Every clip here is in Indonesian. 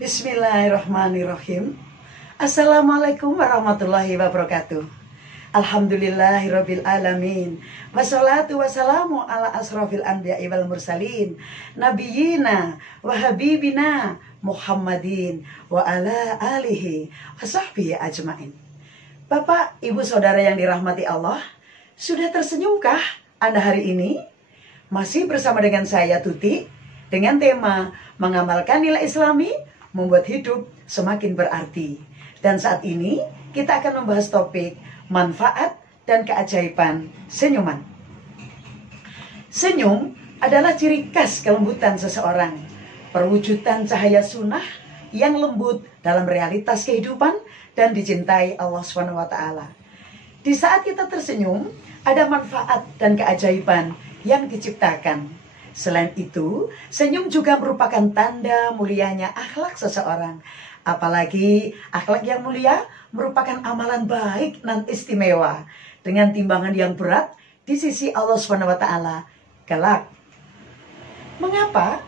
Bismillahirrahmanirrahim. Assalamualaikum warahmatullahi wabarakatuh. Alhamdulillahirabbil alamin. Wassalatu wassalamu ala asrofil anbiya'i wal mursalin, nabiyina wa habibina Muhammadin wa ala alihi wa sahbihi ajmain. Bapak, Ibu, Saudara yang dirahmati Allah, sudah tersenyumkah Anda hari ini? Masih bersama dengan saya Tuti dengan tema mengamalkan nilai Islami membuat hidup semakin berarti. Dan saat ini kita akan membahas topik manfaat dan keajaiban senyuman. Senyum adalah ciri khas kelembutan seseorang, perwujudan cahaya sunnah yang lembut dalam realitas kehidupan dan dicintai Allah SWT. Di saat kita tersenyum, ada manfaat dan keajaiban yang diciptakan. Selain itu, senyum juga merupakan tanda mulianya akhlak seseorang. Apalagi akhlak yang mulia merupakan amalan baik nan istimewa dengan timbangan yang berat di sisi Allah SWT kelak. Mengapa?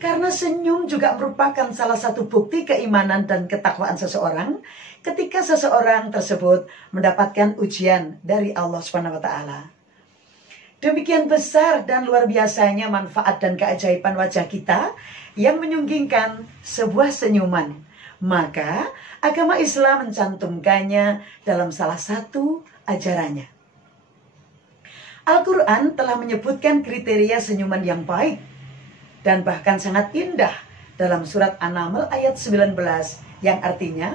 Karena senyum juga merupakan salah satu bukti keimanan dan ketakwaan seseorang ketika seseorang tersebut mendapatkan ujian dari Allah SWT. Demikian besar dan luar biasanya manfaat dan keajaiban wajah kita yang menyunggingkan sebuah senyuman. Maka agama Islam mencantumkannya dalam salah satu ajarannya. Al-Quran telah menyebutkan kriteria senyuman yang baik dan bahkan sangat indah dalam surat An-Naml ayat 19 yang artinya,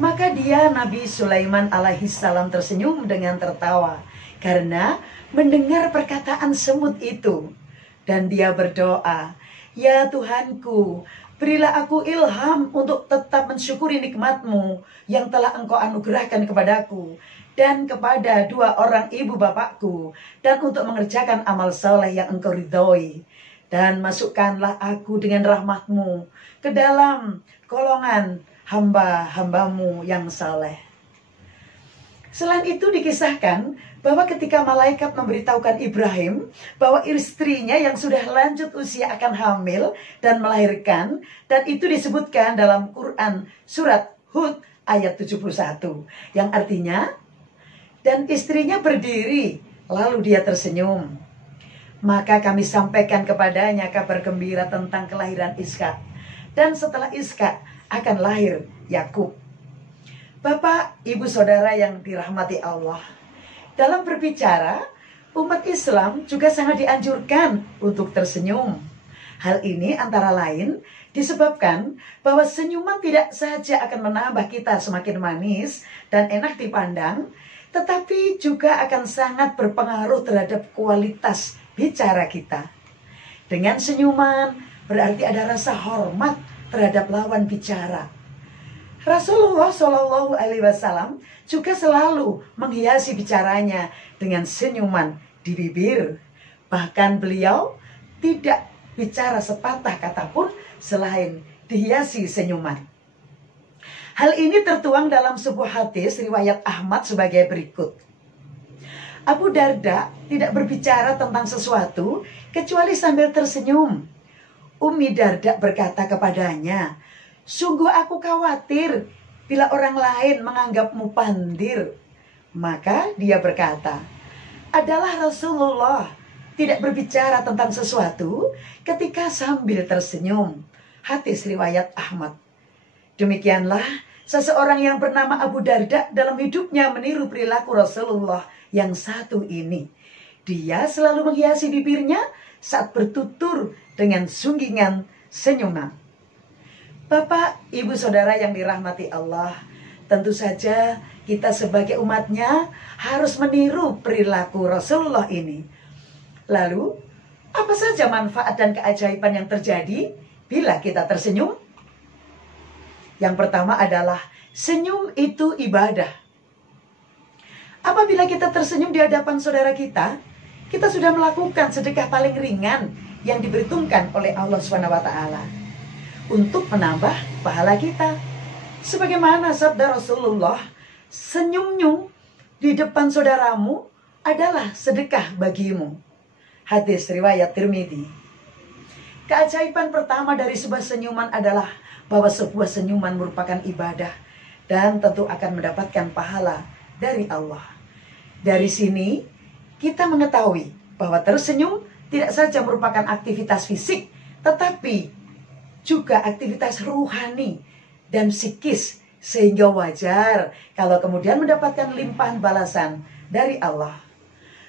maka dia Nabi Sulaiman alaihissalam tersenyum dengan tertawa karena mendengar perkataan semut itu. Dan dia berdoa, ya Tuhanku, berilah aku ilham untuk tetap mensyukuri nikmat-Mu yang telah Engkau anugerahkan kepadaku dan kepada dua orang ibu bapakku, dan untuk mengerjakan amal soleh yang Engkau ridhoi. Dan masukkanlah aku dengan rahmat-Mu ke dalam golongan hamba-hambamu yang saleh. Selain itu dikisahkan bahwa ketika malaikat memberitahukan Ibrahim bahwa istrinya yang sudah lanjut usia akan hamil dan melahirkan, dan itu disebutkan dalam Quran surat Hud ayat 71 yang artinya, dan istrinya berdiri lalu dia tersenyum, maka kami sampaikan kepadanya kabar gembira tentang kelahiran Ishak, dan setelah Ishak akan lahir Yakub. Bapak, Ibu, Saudara yang dirahmati Allah, dalam berbicara, umat Islam juga sangat dianjurkan untuk tersenyum. Hal ini antara lain disebabkan bahwa senyuman tidak saja akan menambah kita semakin manis dan enak dipandang, tetapi juga akan sangat berpengaruh terhadap kualitas bicara kita. Dengan senyuman berarti ada rasa hormat terhadap lawan bicara. Rasulullah Shallallahu Alaihi Wasallam juga selalu menghiasi bicaranya dengan senyuman di bibir. Bahkan beliau tidak bicara sepatah kata pun selain dihiasi senyuman. Hal ini tertuang dalam sebuah hadis riwayat Ahmad sebagai berikut. Abu Darda tidak berbicara tentang sesuatu kecuali sambil tersenyum. Ummi Darda berkata kepadanya, sungguh aku khawatir bila orang lain menganggapmu pandir. Maka dia berkata, adalah Rasulullah tidak berbicara tentang sesuatu ketika sambil tersenyum. Hadis riwayat Ahmad. Demikianlah seseorang yang bernama Abu Darda dalam hidupnya meniru perilaku Rasulullah yang satu ini. Dia selalu menghiasi bibirnya saat bertutur dengan sunggingan senyuman. Bapak, Ibu, Saudara yang dirahmati Allah, tentu saja kita sebagai umatnya harus meniru perilaku Rasulullah ini. Lalu, apa saja manfaat dan keajaiban yang terjadi bila kita tersenyum? Yang pertama adalah senyum itu ibadah. Apabila kita tersenyum di hadapan saudara kita sudah melakukan sedekah paling ringan yang diperhitungkan oleh Allah SWT. Untuk menambah pahala kita. Sebagaimana sabda Rasulullah, senyummu di depan saudaramu adalah sedekah bagimu. Hadis riwayat Tirmidzi. Keajaiban pertama dari sebuah senyuman adalah bahwa sebuah senyuman merupakan ibadah dan tentu akan mendapatkan pahala dari Allah. Dari sini kita mengetahui bahwa tersenyum tidak saja merupakan aktivitas fisik, tetapi juga aktivitas rohani dan psikis, sehingga wajar kalau kemudian mendapatkan limpahan balasan dari Allah.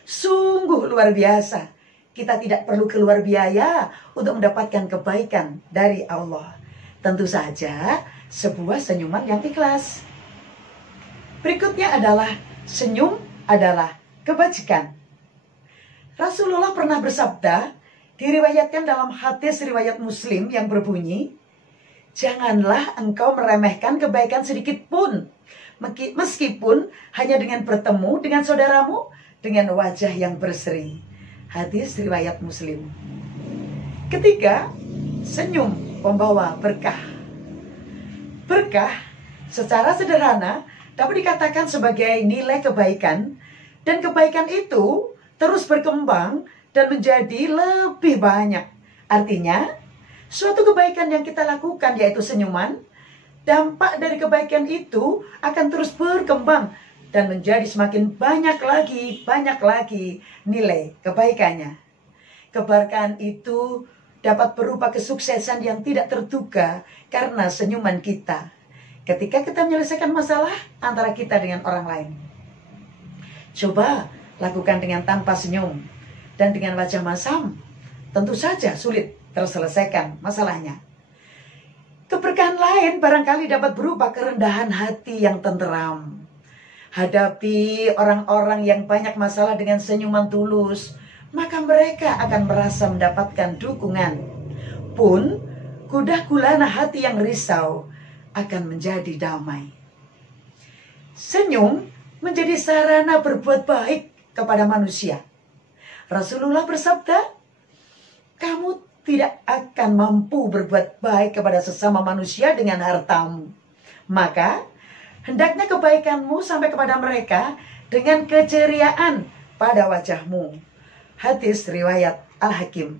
Sungguh luar biasa. Kita tidak perlu keluar biaya untuk mendapatkan kebaikan dari Allah. Tentu saja sebuah senyuman yang ikhlas. Berikutnya adalah senyum adalah kebajikan. Rasulullah pernah bersabda, diriwayatkan dalam hadis riwayat Muslim yang berbunyi, janganlah engkau meremehkan kebaikan sedikit pun, meskipun hanya dengan bertemu dengan saudaramu dengan wajah yang berseri. Hadis riwayat Muslim. Ketiga, senyum membawa berkah. Berkah secara sederhana dapat dikatakan sebagai nilai kebaikan, dan kebaikan itu terus berkembang dan menjadi lebih banyak. Artinya, suatu kebaikan yang kita lakukan yaitu senyuman, dampak dari kebaikan itu akan terus berkembang dan menjadi semakin banyak lagi nilai kebaikannya. Keberkahan itu dapat berupa kesuksesan yang tidak terduga karena senyuman kita ketika kita menyelesaikan masalah antara kita dengan orang lain. Coba lakukan dengan tanpa senyum dan dengan wajah masam, tentu saja sulit terselesaikan masalahnya. Keberkahan lain barangkali dapat berupa kerendahan hati yang tenteram. Hadapi orang-orang yang banyak masalah dengan senyuman tulus, maka mereka akan merasa mendapatkan dukungan. Pun, gundah gulana hati yang risau akan menjadi damai. Senyum menjadi sarana berbuat baik kepada manusia. Rasulullah bersabda, kamu tidak akan mampu berbuat baik kepada sesama manusia dengan hartamu. Maka, hendaknya kebaikanmu sampai kepada mereka dengan keceriaan pada wajahmu. Hadis riwayat Al-Hakim.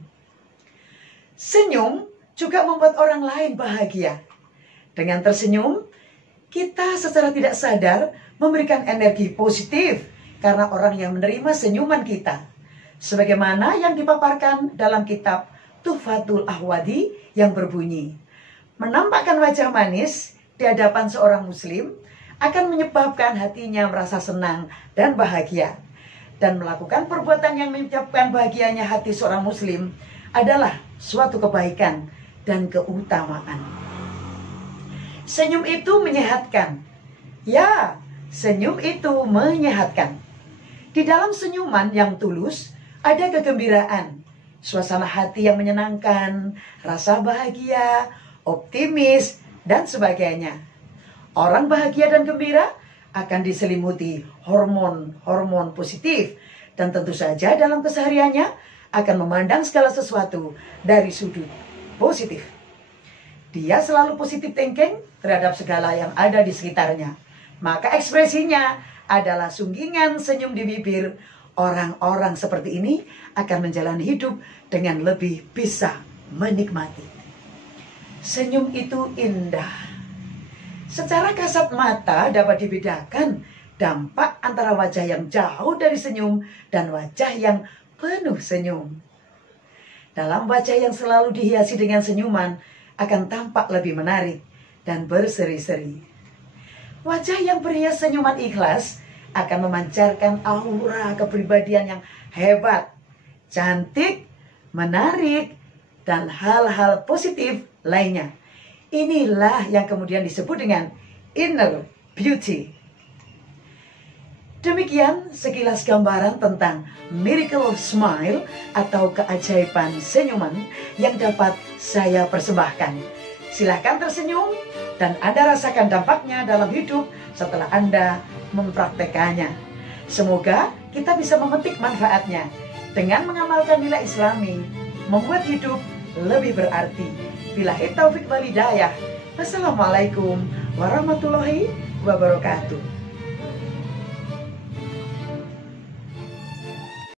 Senyum juga membuat orang lain bahagia. Dengan tersenyum, kita secara tidak sadar memberikan energi positif karena orang yang menerima senyuman kita. Sebagaimana yang dipaparkan dalam kitab Tuhfatul Ahwadi yang berbunyi, menampakkan wajah manis di hadapan seorang muslim akan menyebabkan hatinya merasa senang dan bahagia. Dan melakukan perbuatan yang menyebabkan bahagianya hati seorang muslim adalah suatu kebaikan dan keutamaan. Senyum itu menyehatkan. Ya, senyum itu menyehatkan. Di dalam senyuman yang tulus ada kegembiraan, suasana hati yang menyenangkan, rasa bahagia, optimis, dan sebagainya. Orang bahagia dan gembira akan diselimuti hormon-hormon positif, dan tentu saja dalam kesehariannya akan memandang segala sesuatu dari sudut positif. Dia selalu positif thinking terhadap segala yang ada di sekitarnya. Maka ekspresinya adalah sunggingan senyum di bibir. Orang-orang seperti ini akan menjalani hidup dengan lebih bisa menikmati. Senyum itu indah. Secara kasat mata dapat dibedakan dampak antara wajah yang jauh dari senyum dan wajah yang penuh senyum. Dalam wajah yang selalu dihiasi dengan senyuman akan tampak lebih menarik dan berseri-seri. Wajah yang berhias senyuman ikhlas akan memancarkan aura kepribadian yang hebat, cantik, menarik, dan hal-hal positif lainnya. Inilah yang kemudian disebut dengan inner beauty. Demikian sekilas gambaran tentang miracle of smile atau keajaiban senyuman yang dapat saya persembahkan. Silahkan tersenyum dan Anda rasakan dampaknya dalam hidup setelah Anda mempraktekannya. Semoga kita bisa memetik manfaatnya dengan mengamalkan nilai Islami, membuat hidup lebih berarti. Billahi taufik wal hidayah. Wassalamualaikum warahmatullahi wabarakatuh.